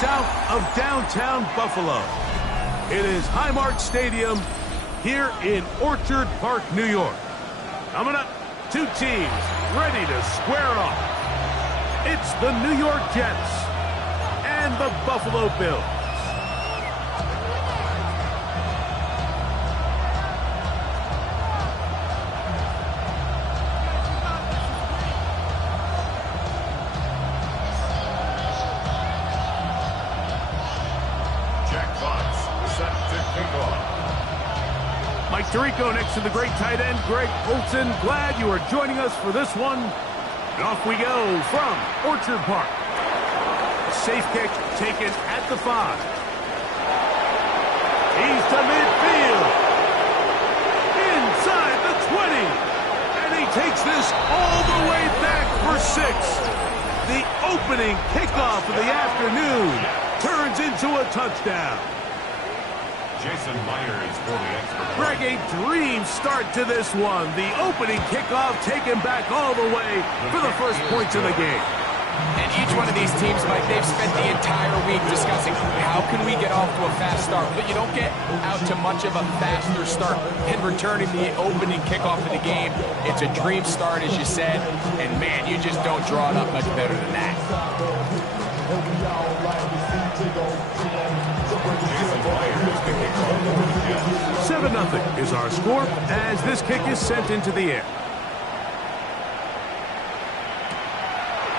south of downtown Buffalo. It is Highmark Stadium here in Orchard Park, New York. Coming up, two teams ready to square off. It's the New York Jets and the Buffalo Bills. Mike Tirico next to the great tight end, Greg Olsen. Glad you are joining us for this one. And off we go from Orchard Park. A safe kick taken at the 5. He's to midfield. Inside the 20. And he takes this all the way back for 6. The opening kickoff of the afternoon turns into a touchdown. Jason Myers for the extra. Greg, a dream start to this one. The opening kickoff taken back all the way for the first points of the game. And each one of these teams, Mike, they've spent the entire week discussing how can we get off to a fast start. But you don't get out to much of a faster start in returning the opening kickoff of the game. It's a dream start, as you said. And, man, you just don't draw it up much better than that. 7-0 is our score as this kick is sent into the air.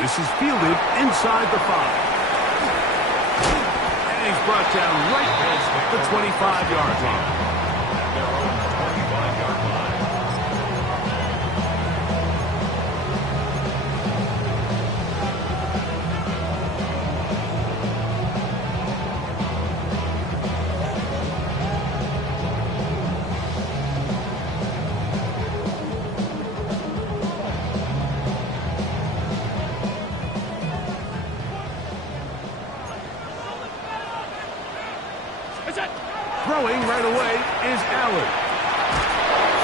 This is fielded inside the 5. And he's brought down right past the 25-yard line. Throwing right away is Allen.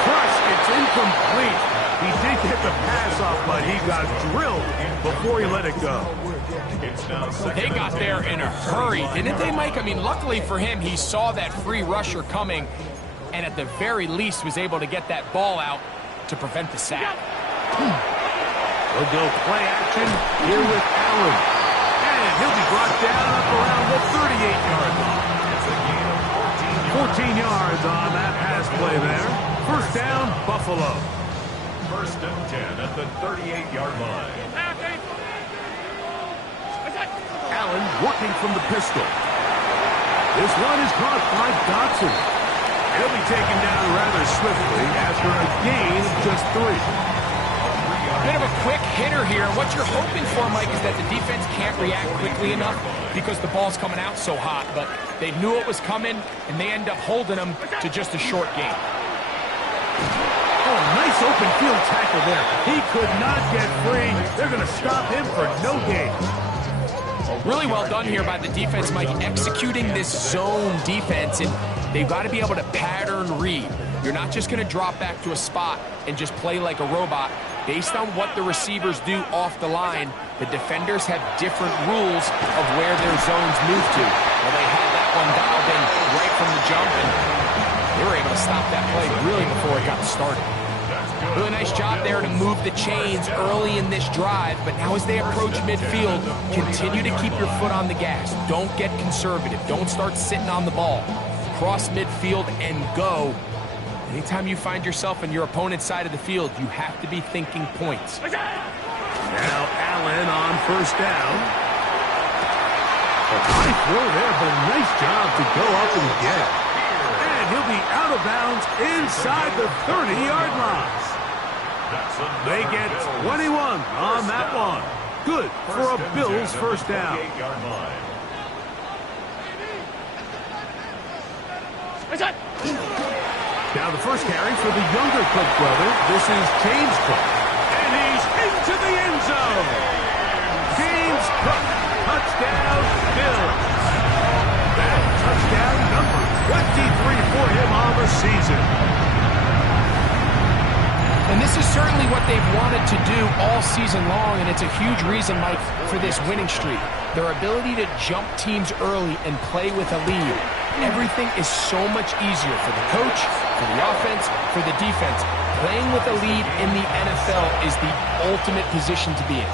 Crush, it's incomplete. He did get the pass off, but he got drilled before he let it go. They got there in a hurry, didn't they, Mike? I mean, luckily for him, he saw that free rusher coming and at the very least was able to get that ball out to prevent the sack. We'll go play action here with Allen. And he'll be brought down up around the 38-yard line. 14 yards on that pass play there. First down, Buffalo. First and 10 at the 38-yard line. Allen working from the pistol. This one is caught by Dotson. He'll be taken down rather swiftly after a gain of just 3. Bit of a quick hitter here. What you're hoping for, Mike, is that the defense can't react quickly enough because the ball's coming out so hot. But they knew it was coming, and they end up holding them to just a short gain. Oh, nice open field tackle there. He could not get free. They're going to stop him for no gain. Really well done here by the defense, Mike, executing this zone defense, and they've got to be able to pattern read. You're not just going to drop back to a spot and just play like a robot. Based on what the receivers do off the line, the defenders have different rules of where their zones move to. Well, they had that one dialed in right from the jump, and they were able to stop that play really before it got started. Really nice job there to move the chains early in this drive, but now as they approach midfield, continue to keep your foot on the gas. Don't get conservative. Don't start sitting on the ball. Cross midfield and go. Anytime you find yourself on your opponent's side of the field, you have to be thinking points. Now Allen on first down. A high throw there, but a nice job to go up and get it. And he'll be out of bounds inside the 30-yard line. They get 21 on that one. Good for a Bills first down. Now the first carry for the younger Cook brother. This is James Cook. And he's into the end zone. James Cook, touchdown Bills. That touchdown number 23 for him on the season. And this is certainly what they've wanted to do all season long, and it's a huge reason, Mike, for this winning streak. Their ability to jump teams early and play with a lead. Everything is so much easier for the coach, for the offense, for the defense. Playing with a lead in the NFL is the ultimate position to be in.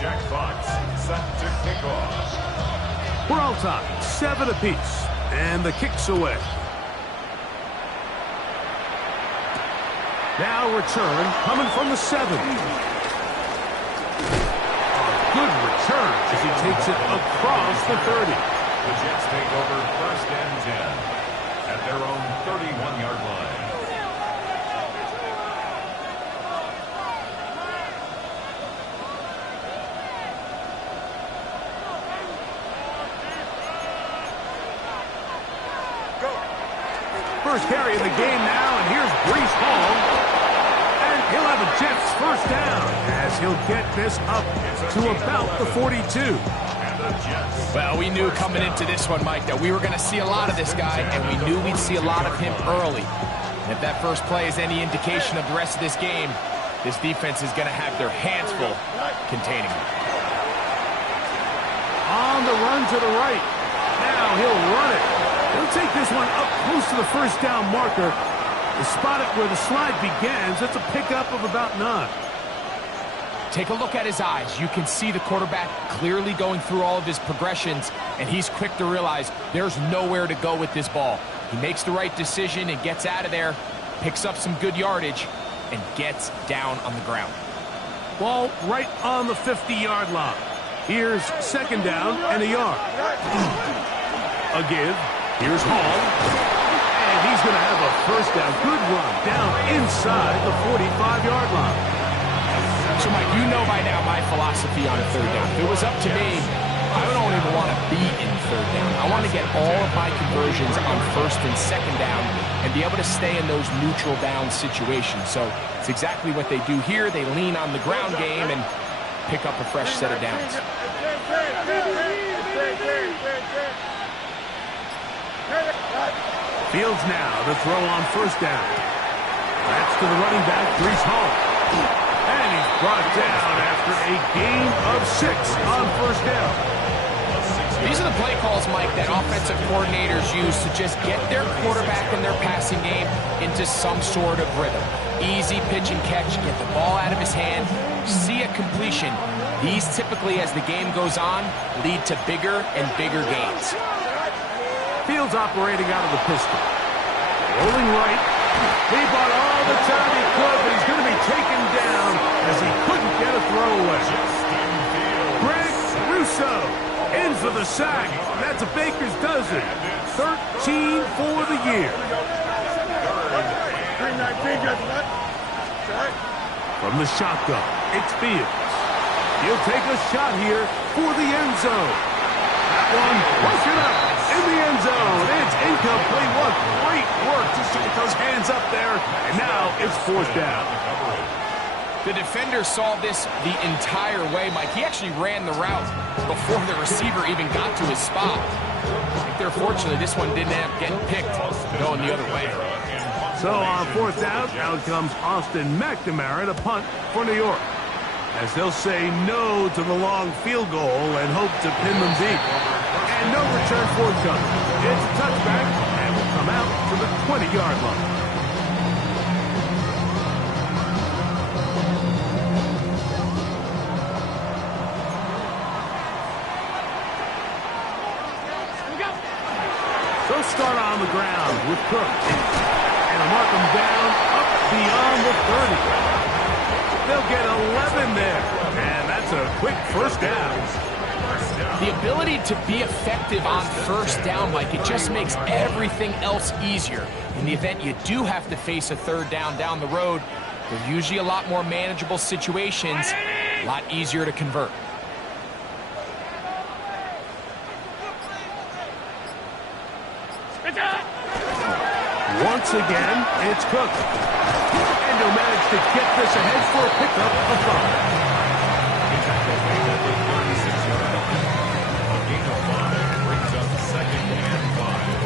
Jack Fox set to kick off. We're all tied, 7 apiece, and the kick's away. Now return coming from the 7. Good return as he takes it across the 30. The Jets take over 1st and 10 at their own 31-yard line. First carry of the game now, and here's Breece Hall. And he'll have a Jets first down as he'll get this up to about the 42. Well, we knew coming into this one, Mike, that we were going to see a lot of this guy, and we knew we'd see a lot of him early. And if that first play is any indication of the rest of this game, this defense is going to have their hands full containing him. On the run to the right. Now he'll run it. He'll take this one up close to the first down marker. To spot it where the slide begins, that's a pickup of about 9. Take a look at his eyes. You can see the quarterback clearly going through all of his progressions, and he's quick to realize there's nowhere to go with this ball. He makes the right decision and gets out of there, picks up some good yardage, and gets down on the ground. Ball right on the 50-yard line. Here's 2nd down and a yard. A give. Here's Hall. And he's going to have a first down. Good run down inside the 45-yard line. So, Mike, you know by now my philosophy on 3rd down. If it was up to me, I don't even want to be in 3rd down. I want to get all of my conversions on 1st and 2nd down and be able to stay in those neutral down situations. So it's exactly what they do here. They lean on the ground game and pick up a fresh set of downs. Fields now to throw on 1st down. That's to the running back, Breece Hall. And he's brought down after a gain of 6 on 1st down. These are the play calls, Mike, that offensive coordinators use to just get their quarterback and their passing game into some sort of rhythm. Easy pitch and catch, get the ball out of his hand, see a completion. These typically, as the game goes on, lead to bigger and bigger gains. Fields operating out of the pistol. Rolling right. He bought all the time he could, but he's going to be taken down as he couldn't get a throw away. Greg Russo in for the sack. That's a Baker's dozen. 13 for the year. From the shotgun, it's Fields. He'll take a shot here for the end zone. That one, push it up in the end zone. It's incomplete. What great work just to get those hands up there. And now it's 4th down. The defender saw this the entire way, Mike. He actually ran the route before the receiver even got to his spot. I think they're fortunate this one didn't end up getting picked going the other way. So on 4th down, out comes Austin McNamara to punt for New York, as they'll say no to the long field goal and hope to pin them deep. And no return forthcoming. It's a touchback and will come out to the 20-yard line. So start on the ground with Cook. And mark him down up beyond the 30. They'll get 11 there. And that's a quick first down. The ability to be effective on 1st down, Mike, it just makes everything else easier. In the event you do have to face a 3rd down the road, they're usually a lot more manageable situations, a lot easier to convert. Once again, it's Cook. And he'll manage to get this ahead for a pickup of 5. Brings up 2nd and 5.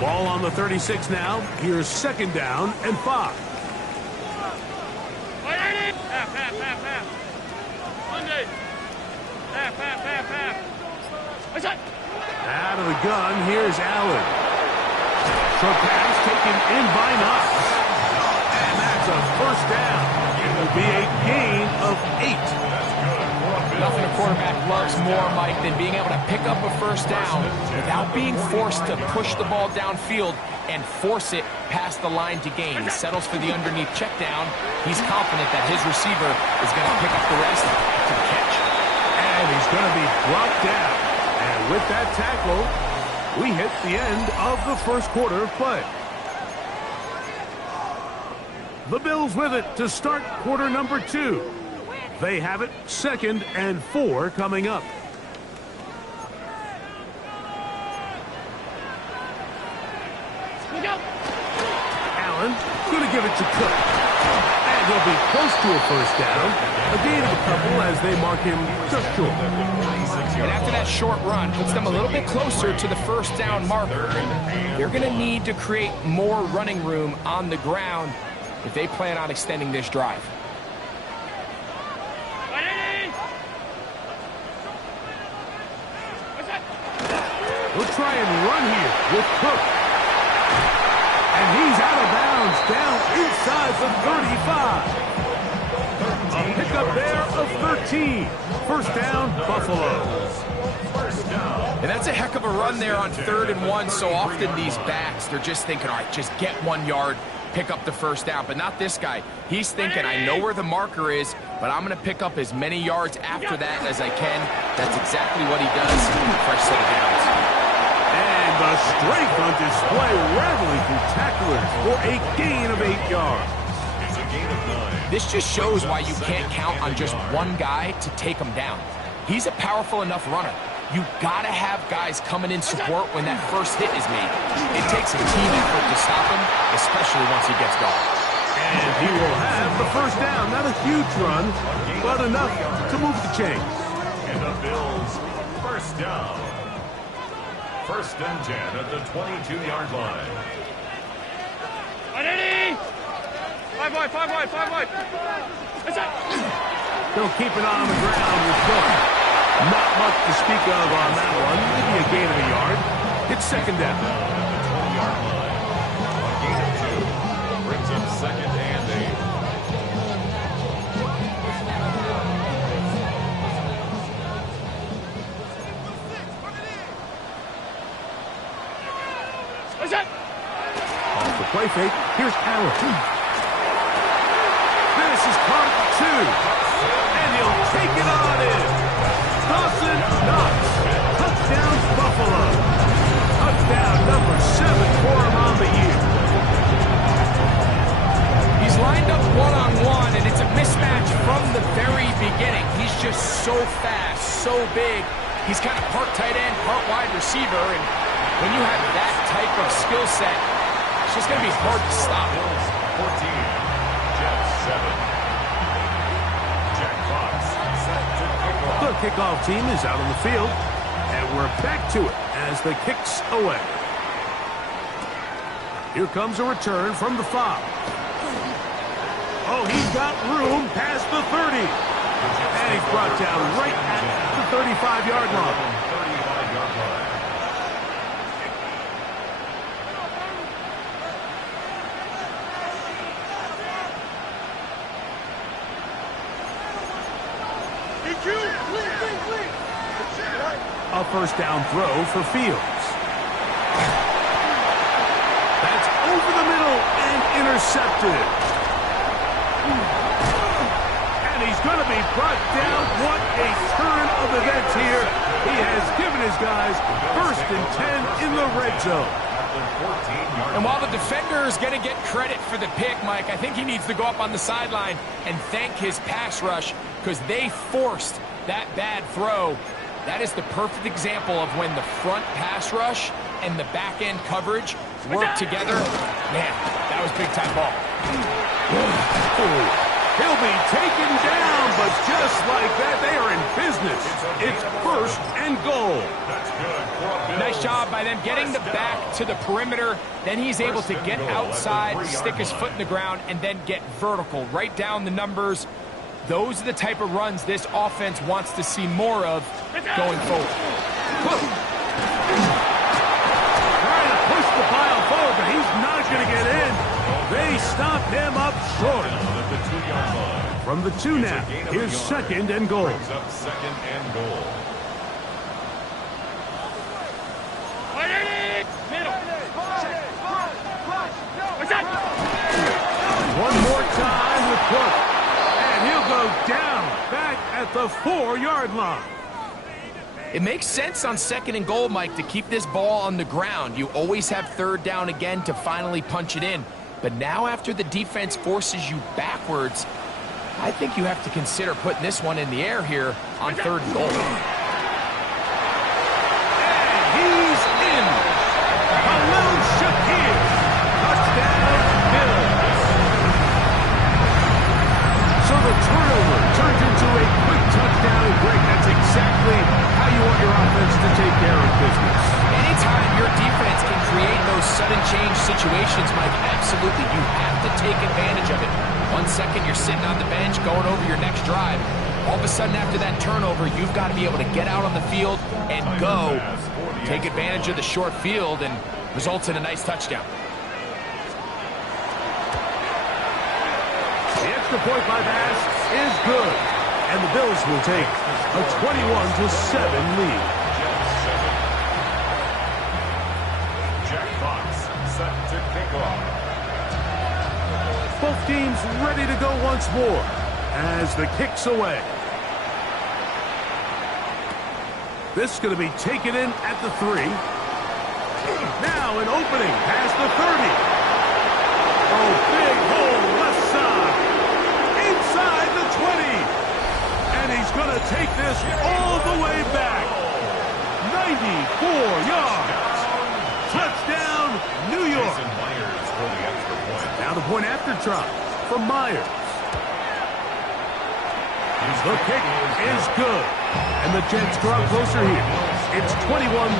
Ball on the 36 now. Here's second down and 5. Out of the gun, here's Allen. Short pass taken in by Knox. And that's a first down. It will be a gain of 8. Nothing a quarterback loves more, Mike, than being able to pick up a first down without being forced to push the ball downfield and force it past the line to gain. He settles for the underneath check down. He's confident that his receiver is going to pick up the rest to the catch. And he's going to be brought down. And with that tackle, we hit the end of the first quarter of play. The Bills with it to start quarter number 2. They have it 2nd and 4 coming up. Allen going to give it to Cook. And he'll be close to a first down. A gain of a couple as they mark him just short. And after that short run, puts them a little bit closer to the first down marker. They're going to need to create more running room on the ground if they plan on extending this drive. We'll try and run here with Cook. And he's out of bounds down inside the 35. A pickup there of 13. First down, Buffalo. And that's a heck of a run there on 3rd and 1. So often these backs, they're just thinking, all right, just get 1 yard, pick up the first down. But not this guy. He's thinking, I know where the marker is, but I'm going to pick up as many yards after that as I can. That's exactly what he does. Fresh set of downs. And the strength on display, rattling through tacklers for a gain of 8 yards. It's a gain of 9. This just shows why you can't count on just one guy to take him down. He's a powerful enough runner. You gotta have guys coming in support when that first hit is made. It takes a team effort to stop him, especially once he gets going. And he will have the first down. Not a huge run, but enough to move the chains. And the Bills, first down. 1st and 10 at the 22-yard line. 5 wide. They'll keep it on the ground with Cook. Not much to speak of on that one. Maybe a gain of a yard. It's 2nd down. At the 20-yard line. A gain of 2 brings up 2nd and 8. Off the play fake, here's Allen. This is caught 2. And he'll take it on in. Dawson Knox. Touchdown, Buffalo. Touchdown number 7 for him on the year. He's lined up one-on-one, and it's a mismatch from the very beginning. He's just so fast, so big. He's kind of part tight end, part wide receiver, and when you have that type of skill set, it's just going to be hard to stop. 14, Jets 7. Jack Fox set to kick off. The kickoff team is out on the field, and we're back to it as the kick's away. Here comes a return from the 5. Oh, he's got room past the 30. And he's brought down right at the 35-yard line. 35-yard line. A first down throw for Fields. That's over the middle and intercepted. And he's going to be brought down. What a turn of events here. He has given his guys 1st and 10 in the red zone. And while the defender is going to get credit for the pick, Mike, I think he needs to go up on the sideline and thank his pass rush because they forced that bad throw. That is the perfect example of when the front pass rush and the back end coverage work together. Man, that was big time ball. He'll be taken down, but just like that, they are in business. It's first and goal. That's good for a Bills. Nice job by them getting the back to the perimeter. Then he's able to get outside, stick his foot in the ground, and then get vertical. Right down the numbers. Those are the type of runs this offense wants to see more of going forward. Trying to push the pile forward, but he's not going to get in. They stop him up short. At the 2-yard line. From the 2 now, here's second and goal. Brings up second and goal. Middle. What's that? One more time with Cook. And he'll go down back at the 4-yard line. It makes sense on second and goal, Mike, to keep this ball on the ground. You always have third down again to finally punch it in. But now after the defense forces you backwards, I think you have to consider putting this one in the air here on third and goal. And he's in. Khalil Shakir. Touchdown, Bills. So the turnover turns into a quick touchdown. And Greg, that's exactly how you want your offense to take care of business. Anytime your defense can create those sudden change situations, Mike, absolutely, you have to take advantage of it. 1 second, you're sitting on the bench going over your next drive. All of a sudden, after that turnover, you've got to be able to get out on the field and go. Take advantage of the short field, and results in a nice touchdown. The extra point by Bass is good. And the Bills will take a 21-7 lead. Jack Fox set to kick off. Both teams ready to go once more as the kick's away. This is going to be taken in at the 3. Now an opening past the 30. Oh, big hole left side. Inside the 20. And he's going to take this all the way back. 94 yards. Touchdown, New York. Jason Myers for the extra point. Now the point after try from Myers. The kick is good. And the Jets draw closer here. It's 21-14.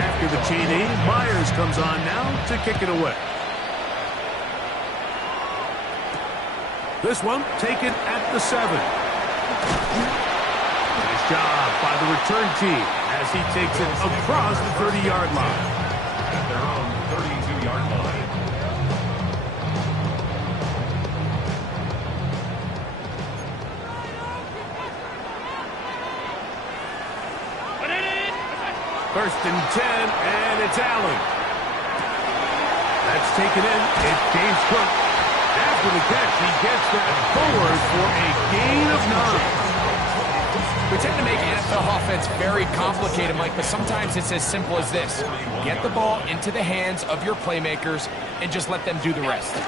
After the TD, Myers comes on now to kick it away. This one taken at the 7. Nice job by the return team as he takes it across the 30-yard line. At their own 32-yard line. First and 10, and it's Allen. That's taken in. It's James Cook. After the catch, he gets that forward for a gain of 9. We tend to make NFL offense very complicated, Mike, but sometimes it's as simple as this. Get the ball into the hands of your playmakers and just let them do the rest. A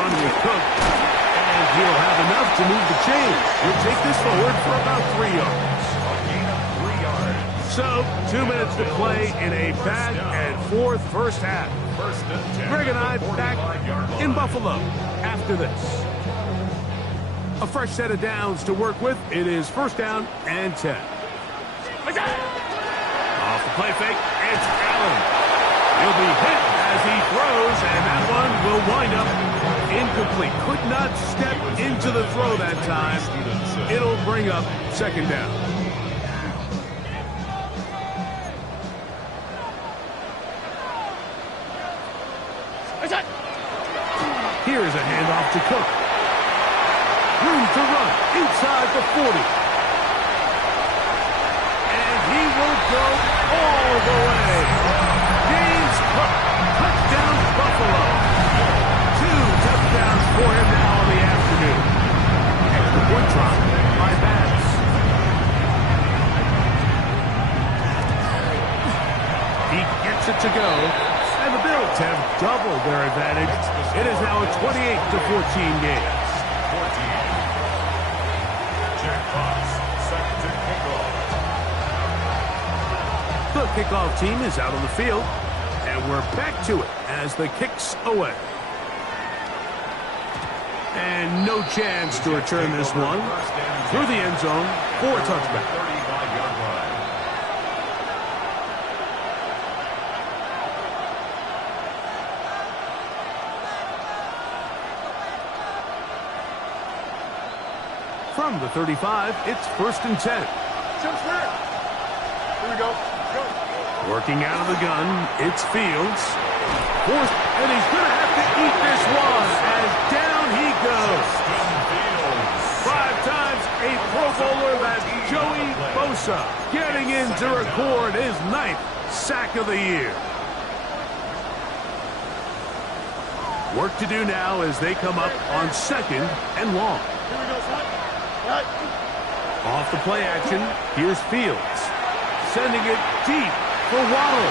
run with Cook, and he'll have enough to move the chains. He'll take this forward for about 3 yards. A gain of 3 yards. So, 2 minutes to play in a back-and-forth first half. First and 10. Greg and I at the back 45-yard line. in Buffalo after this. A fresh set of downs to work with. It is first down and 10. Off the play fake, it's Allen. He'll be hit as he throws, and that one will wind up incomplete. Could not step into the throw that time. It'll bring up second down. Here's a handoff to Cook. Room to run inside the 40. And he will go all the way. James Cook, touchdown Buffalo. 2 touchdowns for him now on the afternoon. Extra point drop by Bass. He gets it to go. And the Bills have doubled their advantage. It is now a 28-14 game. 14. Jack Fox set to kick off. The kickoff team is out on the field. And we're back to it as the kick's away. And no chance to return this one through the end zone for a touchback. 35-yard line. From the 35, it's 1st and 10. Here we go. Go. Working out of the gun, it's Fields. Forced, and he's going to have to eat this one as down he goes. 5 times a Pro Bowler, that's Joey Bosa, getting in to record his 9th sack of the year. Work to do now as they come up on 2nd and long. Here we go, son. Right. Off the play action, here's Fields. Sending it deep for Waddle.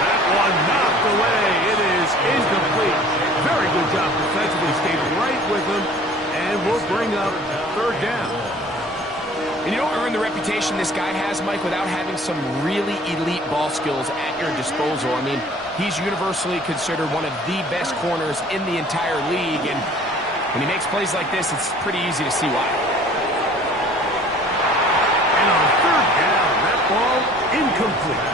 That one knocked away. It is incomplete. Very good job defensively. Stayed right with him, and will bring up 3rd down. And you don't earn the reputation this guy has, Mike, without having some really elite ball skills at your disposal. I mean, he's universally considered one of the best corners in the entire league, and when he makes plays like this, it's pretty easy to see why. And on 3rd down, that ball incomplete.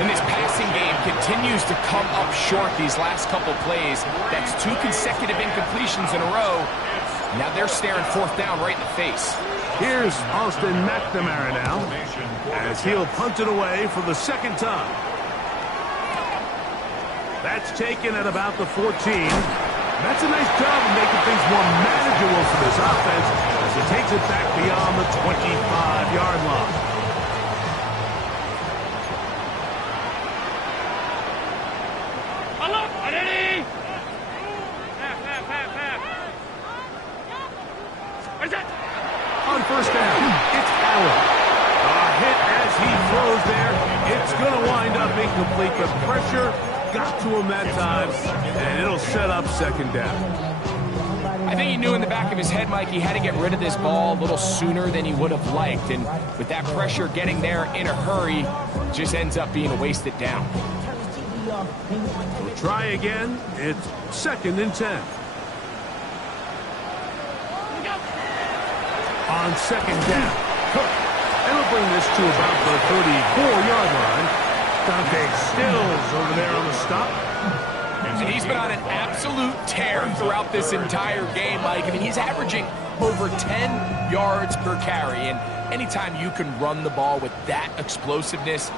And this passing game continues to come up short these last couple plays. That's 2 consecutive incompletions in a row. Now they're staring 4th down right in the face. Here's Austin McNamara now, as he'll punt it away for the 2nd time. That's taken at about the 14. That's a nice job of making things more manageable for this offense as he takes it back beyond the 25-yard line. On 1st down, it's Allen. A hit as he throws there. It's going to wind up incomplete. The pressure got to him that time, and it'll set up 2nd down. I think he knew in the back of his head, Mike, he had to get rid of this ball a little sooner than he would have liked. And with that pressure getting there in a hurry, just ends up being a wasted down. We'll try again. It's 2nd and 10. On 2nd down, Cook. And we'll bring this to about the 34-yard line. Dante Stills over there on the stop. And he's been on an absolute tear throughout this entire game, Mike. I mean, he's averaging over 10 yards per carry. And anytime you can run the ball with that explosiveness,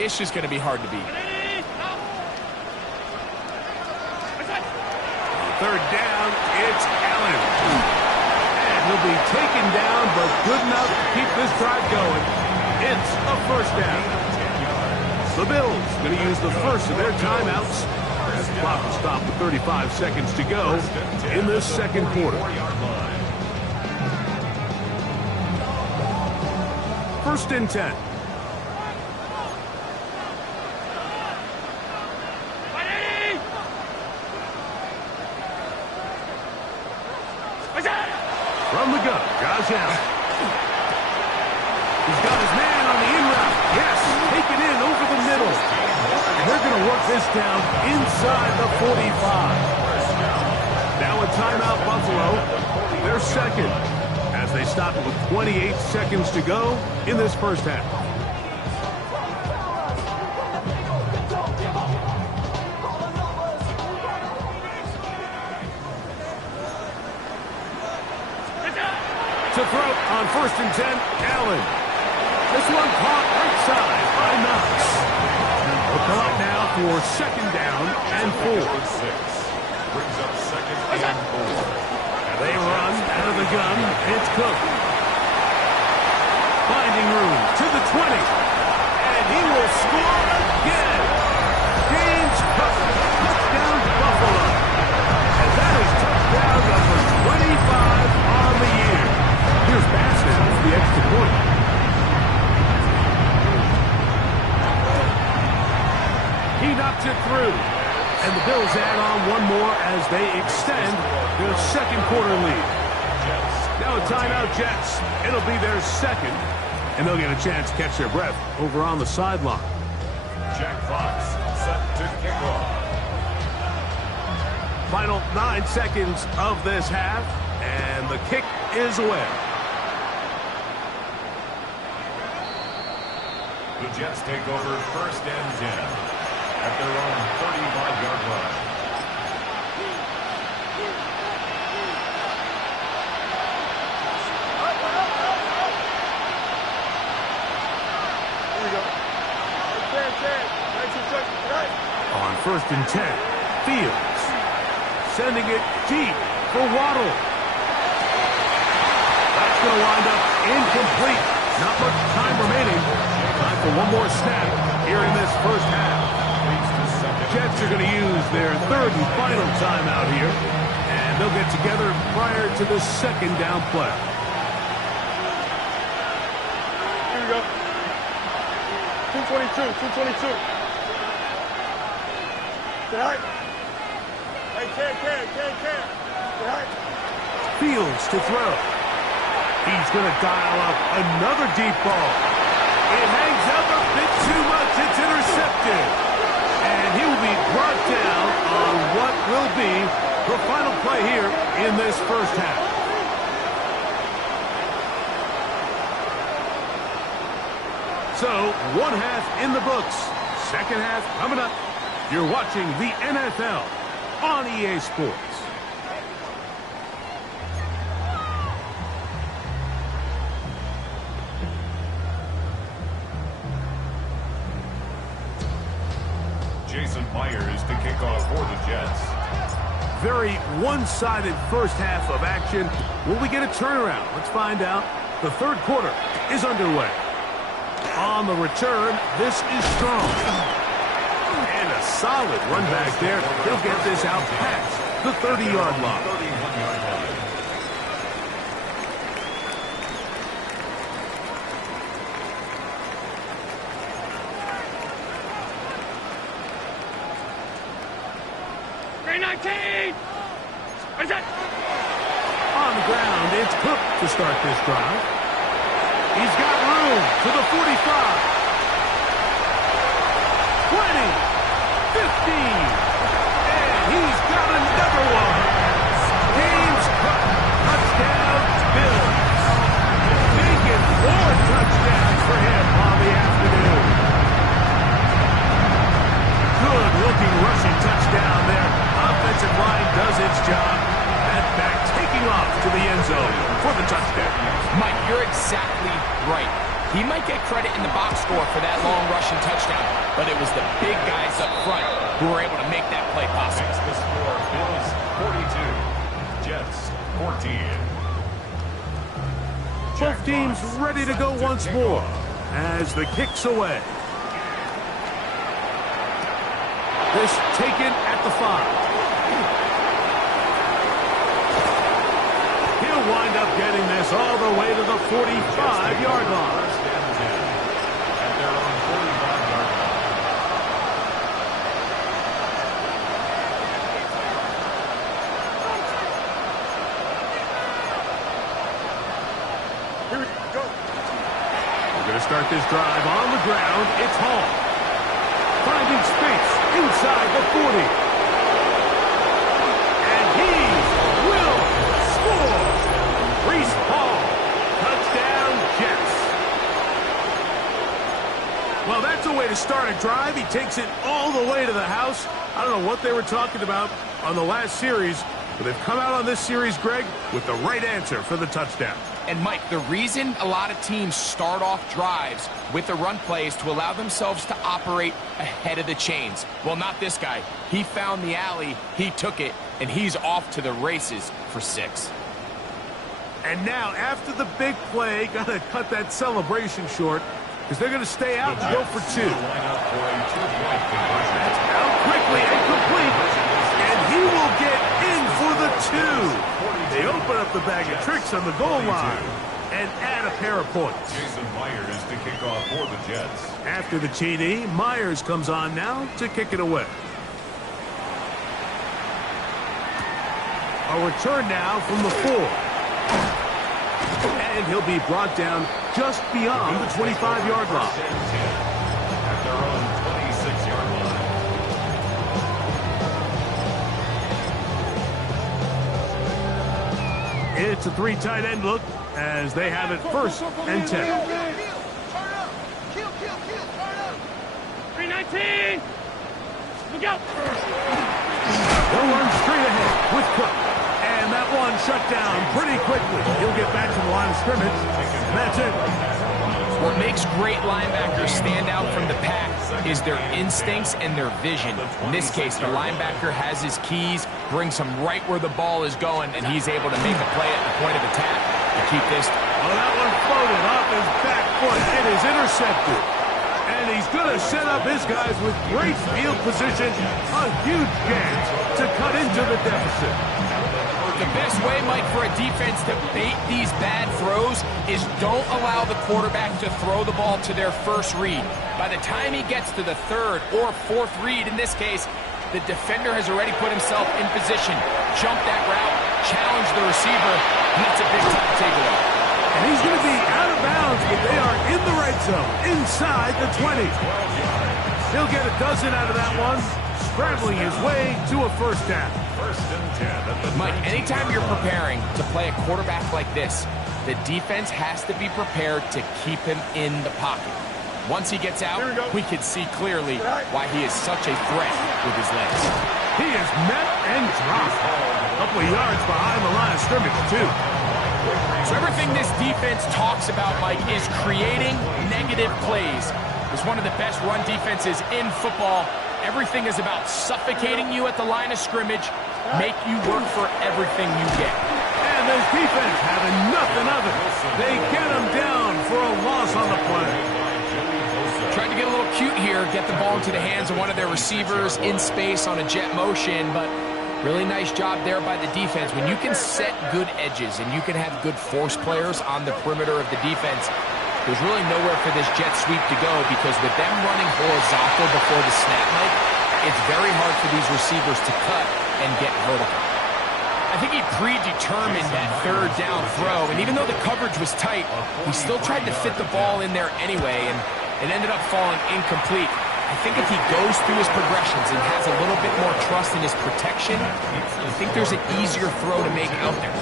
it's just going to be hard to beat. 3rd down, it's Allen. He'll be taken down, but good enough to keep this drive going. It's a 1st down. The Bills going to use the first of their timeouts as the clock will stop with 35 seconds to go in this 2nd quarter. 1st and 10. From the gun, Josh Allen. He's got his man on the in route. Yes, take it in over the middle. And they're going to work this down inside the 45. Now a timeout, Buffalo. They're 2nd as they stop it with 28 seconds to go in this 1st half. To throw on 1st and 10, Allen. This one caught right side by Knox. We'll come up now for 2nd down and 4. Brings up 2nd and 4. And they run out of the gun. It's Cook. Finding room to the 20. And he will score again. James Cook. Touchdown Buffalo. And that is touchdown number 25 on the year. Here's Bassett for the extra point. He knocks it through. And the Bills add on one more as they extend their 2nd quarter lead. Now a timeout, Jets. It'll be their 2nd. And they'll get a chance to catch their breath over on the sideline. Jack Fox set Final 9 seconds of this half, and the kick is away. The Jets take over 1st and 10 at their own 35-yard line. On 1st and 10, Fields sending it deep for Waddle. That's going to wind up incomplete. Not much time remaining. Time for one more snap here in this first half. Jets are going to use their 3rd and final timeout here, and they'll get together prior to the 2nd down play. Here we go. 222. Say hi. Hey, can. Say hi. Fields to throw. He's going to dial up another deep ball. It hangs up a bit too much. It's intercepted. And he will be brought down on what will be the final play here in this first half. So, one half in the books. Second half coming up. You're watching the NFL on EA Sports. Jason Myers to kick off for the Jets. Very one-sided first half of action. Will we get a turnaround? Let's find out. The 3rd quarter is underway. On the return, this is strong. And a solid run back there. He'll get this out past the 30-yard line. On the ground, it's Cook to start this drive. He's got room to the 45. 20. 15. And he's got another one. James Cook. Touchdown, Bills. Making 4 touchdowns for him on the afternoon. Good-looking rushing touchdown there. Offensive line does its job. That back taking off to the end zone for the touchdown. Mike, you're exactly right. He might get credit in the box score for that long rushing touchdown, but it was the big guys up front who were able to make that play possible. Next, the score, Bills 42, Jets 14. Both teams ready to go once more as the kick's away. This taken at the 5. He'll wind up getting this all the way to the 45-yard line. First and 10 at their own 45-yard line. Here we go. We're going to start this drive on the ground. It's Hall. Finding space inside the 40. And he will score. Breece Hall. Touchdown, Jets. Well, that's a way to start a drive. He takes it all the way to the house. I don't know what they were talking about on the last series, but they've come out on this series, Greg, with the right answer for the touchdown. And, Mike, the reason a lot of teams start off drives with the run play is to allow themselves to operate ahead of the chains. Well, not this guy. He found the alley, he took it, and he's off to the races for 6. And now, after the big play, got to cut that celebration short because they're going to stay out and go for 2. Line up for a 2-point conversion. Out quickly and complete, and he will get in for the 2. They open up the bag of tricks on the goal line and add a pair of points. Jason Myers to kick off for the Jets. After the TD, Myers comes on now to kick it away. A return now from the 4. And he'll be brought down just beyond the 25-yard line. First and 10 at their own 26-yard line. It's a 3 tight end look as they have it 1st and 10. 319. Look out. They'll run straight ahead with Cook. And that one shut down pretty quickly. He'll get back to the line of scrimmage. And that's it. What makes great linebackers stand out from the pack is their instincts and their vision. In this case, the linebacker has his keys, brings him right where the ball is going, and he's able to make a play at the point of attack to keep this. Well, that one floated off his back foot. It is intercepted. And he's going to set up his guys with great field position. A huge chance to cut into the deficit. The best way, Mike, for a defense to bait these bad throws is don't allow the quarterback to throw the ball to their first read. By the time he gets to the 3rd or 4th read, in this case, the defender has already put himself in position, jump that route, challenge the receiver, and that's a big-time takeaway. And he's going to be out of bounds, but they are in the red zone, inside the 20. He'll get a dozen out of that one, scrambling his way to a 1st down. 1st and 10 at the Mike, anytime you're preparing to play a quarterback like this, the defense has to be prepared to keep him in the pocket. Once he gets out, we can see clearly why he is such a threat with his legs. He is met and dropped. A couple of yards behind the line of scrimmage, too. So everything this defense talks about, Mike, is creating negative plays. It's one of the best run defenses in football. Everything is about suffocating you at the line of scrimmage, make you work for everything you get. And this defense having nothing of it. They get him down for a loss on the play. Tried to get a little cute here, get the ball into the hands of one of their receivers in space on a jet motion, but really nice job there by the defense. When you can set good edges and you can have good force players on the perimeter of the defense, there's really nowhere for this jet sweep to go because with them running horizontal before the snap, Mike, it's very hard for these receivers to cut and get vertical. I think he predetermined that 3rd down throw, and even though the coverage was tight, he still tried to fit the ball in there anyway, and it ended up falling incomplete. I think if he goes through his progressions and has a little bit more trust in his protection, I think there's an easier throw to make out there.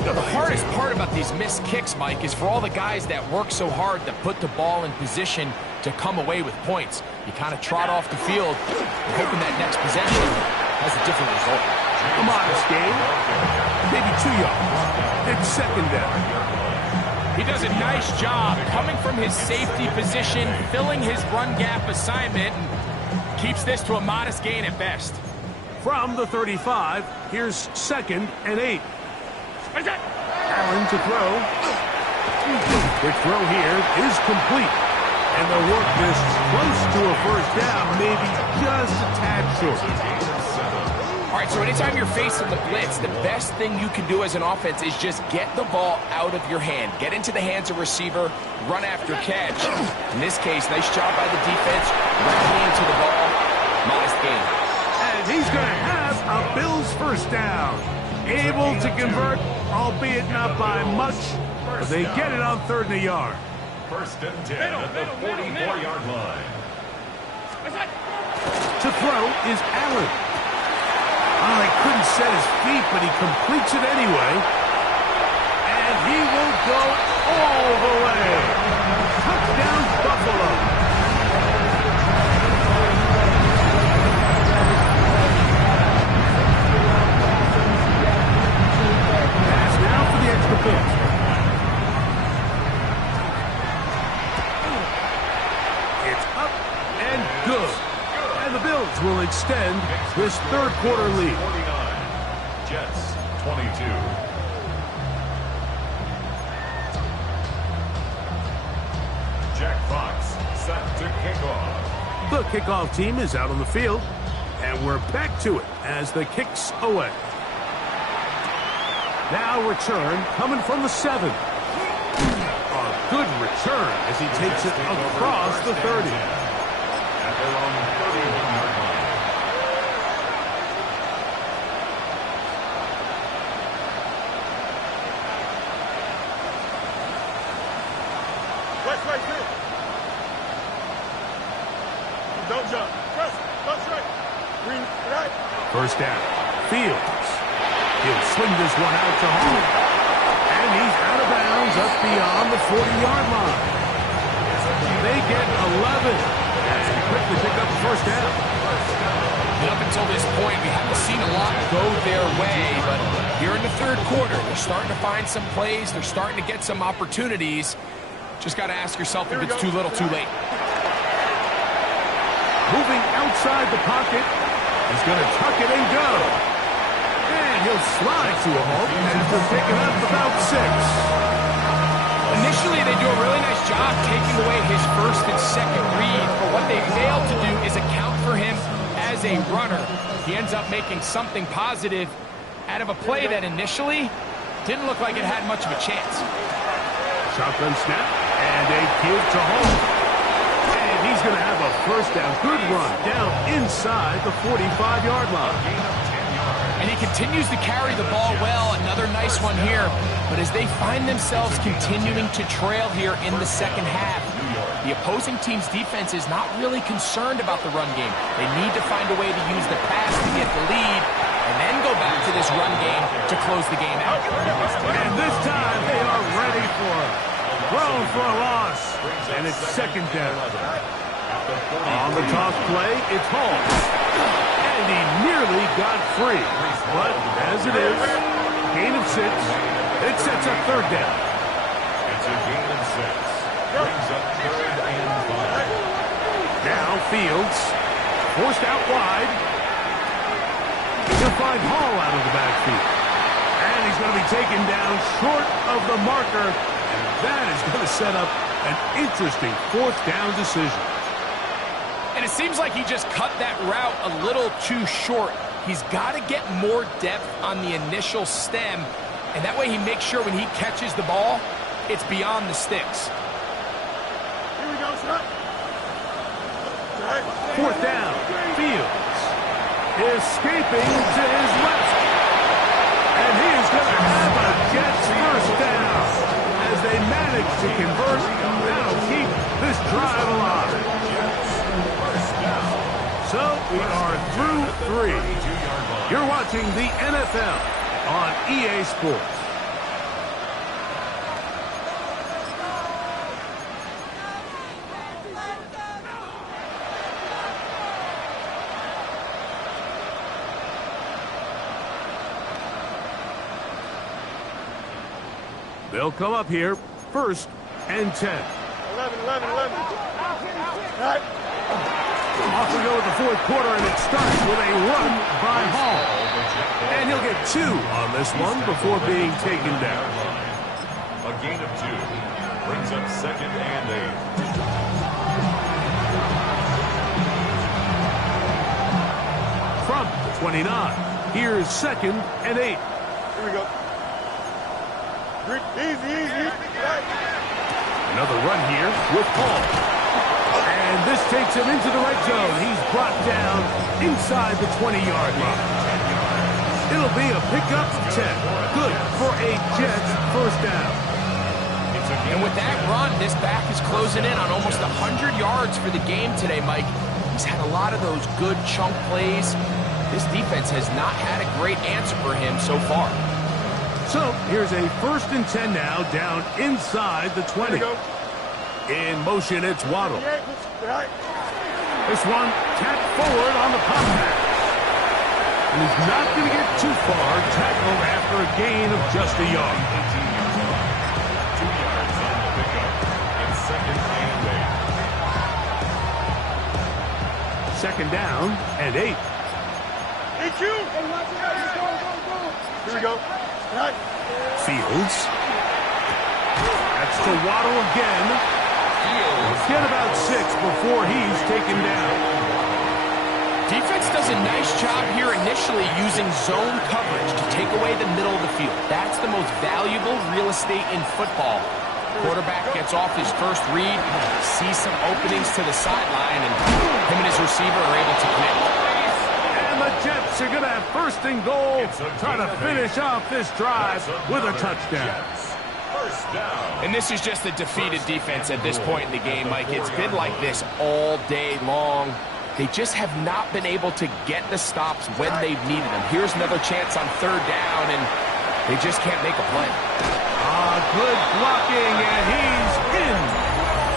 You know, the hardest part about these missed kicks, Mike, is for all the guys that work so hard to put the ball in position to come away with points. You kind of trot off the field, hoping that next possession has a different result. A modest gain, maybe 2 yards. It's 2nd down. He does a nice job coming from his safety position, filling his run gap assignment, and keeps this to a modest gain at best. From the 35, here's 2nd and 8. Allen to throw. The throw here is complete. And they'll work this close to a 1st down, maybe just a tad short. All right, so anytime you're facing the blitz, the best thing you can do as an offense is just get the ball out of your hand. Get into the hands of receiver, run after catch. In this case, nice job by the defense, rallying to the ball, modest gain. And he's going to have a Bills 1st down. Able to convert, albeit not by much, but they get it on 3rd and a yard. 1st and 10 at the 44-yard line. To throw is Allen. Oh, he couldn't set his feet, but he completes it anyway. And he will go all the way. Touchdown, Buffalo. Pass now for the extra point. It's up and good. And the Bills will extend this 3rd quarter lead. 49, Jets 22. Jack Fox set to kick off. The kickoff team is out on the field, and we're back to it as the kick's away. Now return coming from the 7. A good return as he takes it across the 30. At their own 31-yard line. Right here. Don't jump. Press. Don't strike. Green, right. 1st down. Fields. He'll swing this one out to Hall. And he's out of bounds up beyond the 40-yard line. They get 11 and quickly pick up the first down. And up until this point, we haven't seen a lot go their way, but here in the third quarter, they're starting to find some plays. They're starting to get some opportunities. Just got to ask yourself if it's too little, too late. Moving outside the pocket. He's going to tuck it and go. And he'll slide to a halt after picking up about 6. Initially, they do a really nice job taking away his first and second read, but what they failed to do is account for him as a runner. He ends up making something positive out of a play that initially didn't look like it had much of a chance. Shotgun snap and a give to Hall. And he's going to have a first down. Good run down inside the 45-yard line. And he continues to carry the ball well. Another nice one here. But as they find themselves continuing to trail here in the second half, the opposing team's defense is not really concerned about the run game. They need to find a way to use the pass to get the lead and then go back to this run game to close the game out. And this time they are ready for it. Thrown for a loss. And it's second down. On the toss play, it's Hall. And he nearly got free. But as it is, gain of 6. It sets up third down. It's a gain of 6. Brings up third and 5. Now Fields. Forced out wide. He'll find Hall out of the backfield. And he's going to be taken down short of the marker. And that is going to set up an interesting fourth down decision. And it seems like he just cut that route a little too short. He's got to get more depth on the initial stem, and that way he makes sure when he catches the ball, it's beyond the sticks. Here we go, shot. Fourth down, Fields escaping to his left. And he is going to have a Jets first down as they manage to convert. That'll keep this drive alive. So we are through 3. You're watching the NFL on EA Sports. They'll come up here, 1st and 10. 11. Right. Off we go with the fourth quarter, and it starts with a run by Hall. And he'll get 2 on this one before being taken down. A gain of 2 brings up second and 8. From the 29, here's second and 8. Here we go. Easy. Right. Another run here with Hall. And this takes him into the red zone. He's brought down inside the 20-yard line. It'll be a pickup 10. Good for a Jets first down. And with that run, this back is closing in on almost 100 yards for the game today, Mike. He's had a lot of those good chunk plays. This defense has not had a great answer for him so far. So here's a 1st and 10 now, down inside the 20. In motion, it's Waddle. Right. This one tapped forward on the pop pass. And he's not going to get too far, tackled after a gain of just a yard. 2 yards on the pickup. It's second and 8. Second down and 8. EQ. Here we go. Right. Fields. That's to Waddle again. Get about 6 before he's taken down. Defense does a nice job here initially using zone coverage to take away the middle of the field. That's the most valuable real estate in football. Quarterback gets off his first read, sees some openings to the sideline, and him and his receiver are able to connect. And the Jets are going to have 1st and goal, trying to finish off this drive with a touchdown. And this is just a defeated defense at this point in the game, Mike. It's been like this all day long. they just have not been able to get the stops when they've needed them. Here's another chance on third down, and they just can't make a play. Good blocking, and he's in.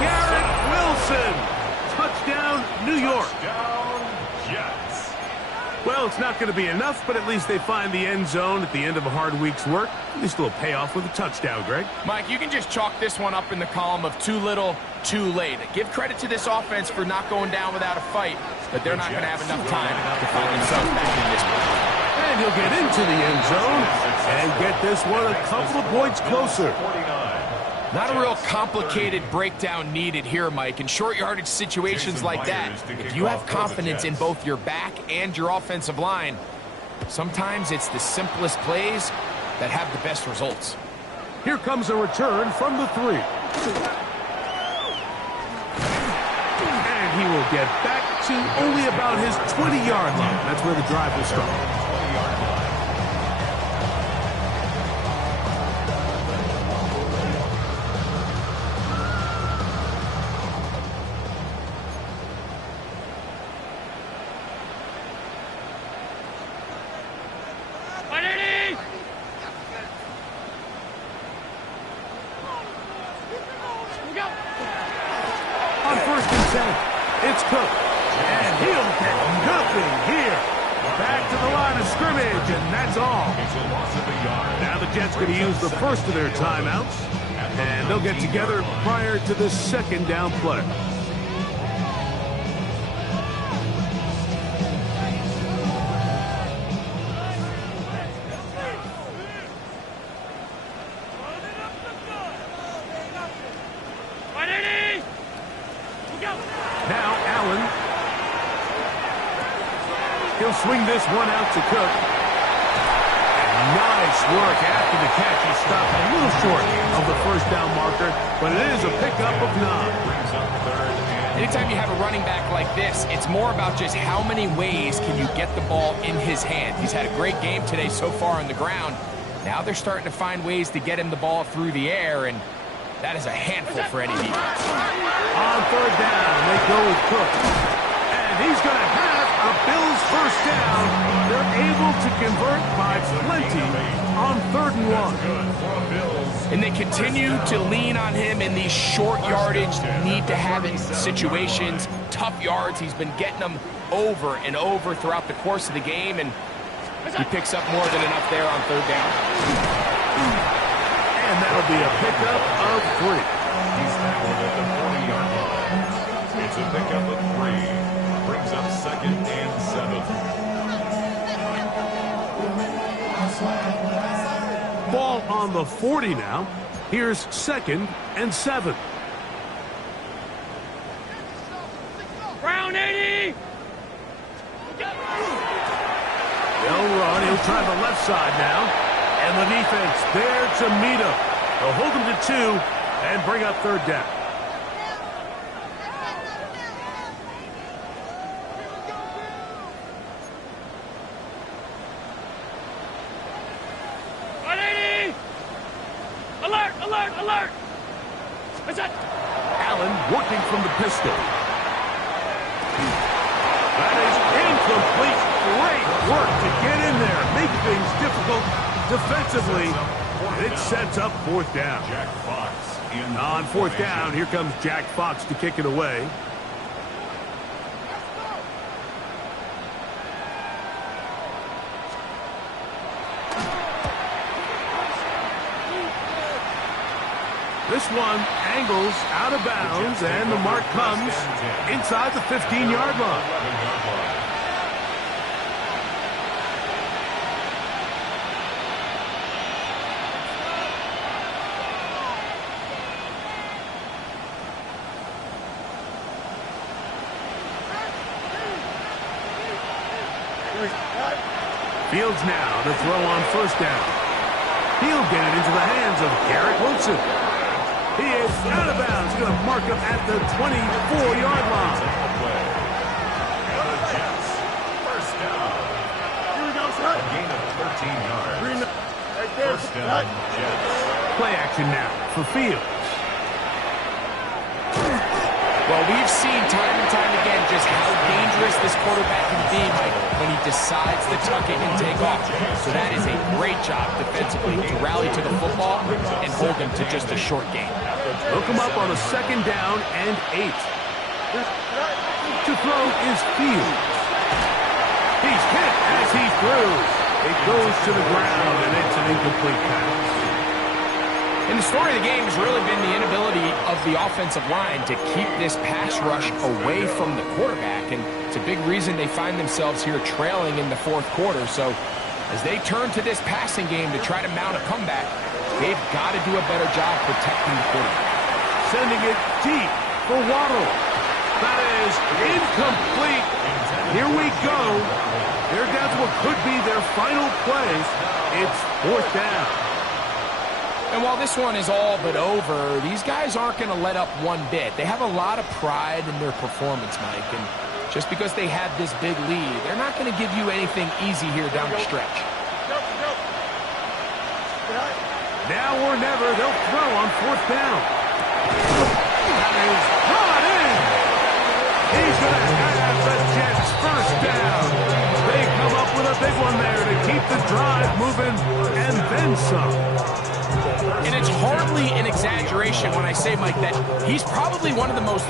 Garrett Wilson. Touchdown, New York. Touchdown, Jets. Well, it's not going to be enough, but at least they find the end zone at the end of a hard week's work. At least a little payoff with a touchdown, Greg. Mike, you can just chalk this one up in the column of too little, too late. Give credit to this offense for not going down without a fight, but they're not going to have enough time to find themselves back in this one. And he'll get into the end zone and get this one a couple of points closer. 49. Not a real complicated breakdown needed here, Mike. In short yardage situations like that, if you have confidence in both your back and your offensive line, sometimes it's the simplest plays that have the best results. Here comes a return from the 3. And he will get back to only about his 20-yard line. That's where the drive will start. On 1st and 10, it's Cook. And he'll get nothing here. Back to the line of scrimmage, and that's all. It's a loss of a yard. Now the Jets going to use the first of their timeouts, and they'll get together prior to the second down play. Now Allen. He'll swing this one out to Cook. And nice work after the catch. He stopped a little short of the first down marker, but it is a pickup of 9. Brings up third and Anytime you have a running back like this, it's more about just how many ways can you get the ball in his hand. He's had a great game today so far on the ground. Now they're starting to find ways to get him the ball through the air, and that is a handful for any defense. On third down, they go with Cook. And he's going to have a Bills first down. They're able to convert by plenty on 3rd and 1. good for a Bills. And they continue to lean on him in these short yardage, need-to-have-it situations, tough yards. He's been getting them over and over throughout the course of the game, and he picks up more than enough there on 3rd down. And that'll be a pickup of 3. He's tackled at the 40-yard line. It's a pickup of 3. Brings up 2nd and 7. Ball on the 40 now. Here's 2nd and 7. Brown 80! They'll run. He'll try the left side now. And the defense there to meet him. They'll hold him to 2 and bring up 3rd down. Alert! Alert! Alert! What's that? Allen working from the pistol. That is incomplete. Great work to get in there, make things difficult defensively. It sets up 4th down. Jack Fox in On 4th down, here comes Jack Fox to kick it away. This one angles out of bounds, and the mark comes inside the 15-yard line. 11-yard line. Fields now to throw on 1st down. He'll get it into the hands of Garrett Wilson. He is out of bounds. Going to mark him at the 24-yard line. And the Jets, first down. Here we go, A son. gain of 13 yards. Right there. First down, Jets. Play action now for Fields. Well, we've seen time and time again just how dangerous this quarterback can be, Mike, when he decides to tuck it and take off. So that is a great job defensively to rally to the football and hold him to just a short gain. Look him up on a 2nd down and 8. To throw is Fields. He's hit as he throws. It goes to the ground, and it's an incomplete pass. And the story of the game has really been the inability of the offensive line to keep this pass rush away from the quarterback. And it's a big reason they find themselves here trailing in the 4th quarter. So as they turn to this passing game to try to mount a comeback, they've got to do a better job protecting the quarterback. Sending it deep for Waddle. That is incomplete. Here we go. They're down to what could be their final play. It's 4th down. And while this one is all but over, these guys aren't going to let up one bit. They have a lot of pride in their performance, Mike. And just because they had this big lead, they're not going to give you anything easy here down the stretch. Now or never, they'll throw on 4th down. That is brought in. He's going to have the Jets 1st down. They come up with a big one there to keep the drive moving and then some. And it's hardly an exaggeration when I say, Mike, that he's probably one of the most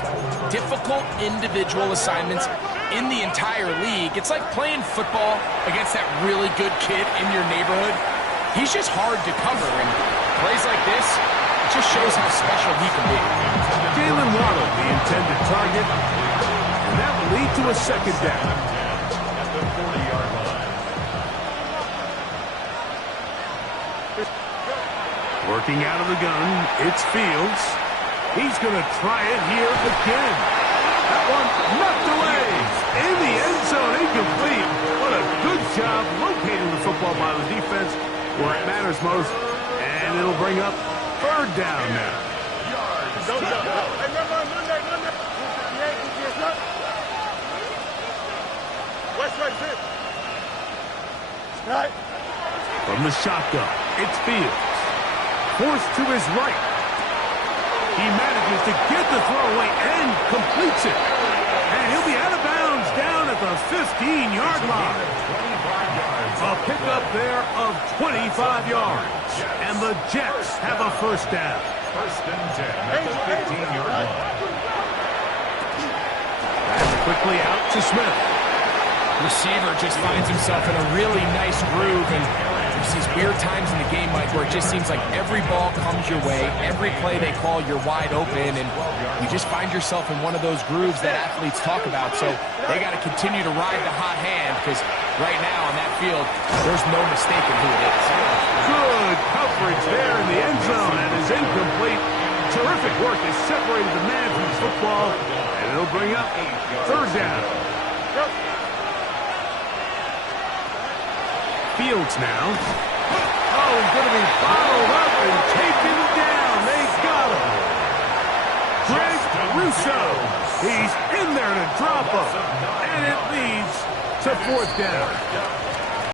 difficult individual assignments in the entire league. It's like playing football against that really good kid in your neighborhood. He's just hard to cover, and plays like this, it just shows how special he can be. Jalen Waddle, the intended target, and that will lead to a 2nd down. At the 40-yard line. Working out of the gun, it's Fields. He's going to try it here again. That one knocked away. In the end zone, incomplete. What a good job locating the football by the defense where it matters most. And it'll bring up 3rd down now. From the shotgun, it's Fields. Forced to his right. He manages to get the throw away and completes it. And he'll be out of bounds down at the 15-yard line. A pickup there of 25 yards. And the Jets have a 1st down. 1st and 10 at the 15-yard line. That's quickly out to Smith. Receiver just finds himself in a really nice groove, and there's these weird times in the game, Mike, where it just seems like every ball comes your way, every play they call, you're wide open, and you just find yourself in one of those grooves that athletes talk about. So they got to continue to ride the hot hand, because right now on that field, there's no mistaking who it is. Good coverage there in the end zone, and is incomplete. Terrific work has separated the man from the football, and it'll bring up 3rd down. Fields now. Oh, he's going to be bottled up and taken down. They got him. Greg Russo. He's in there to drop him. And it leads to 4th down.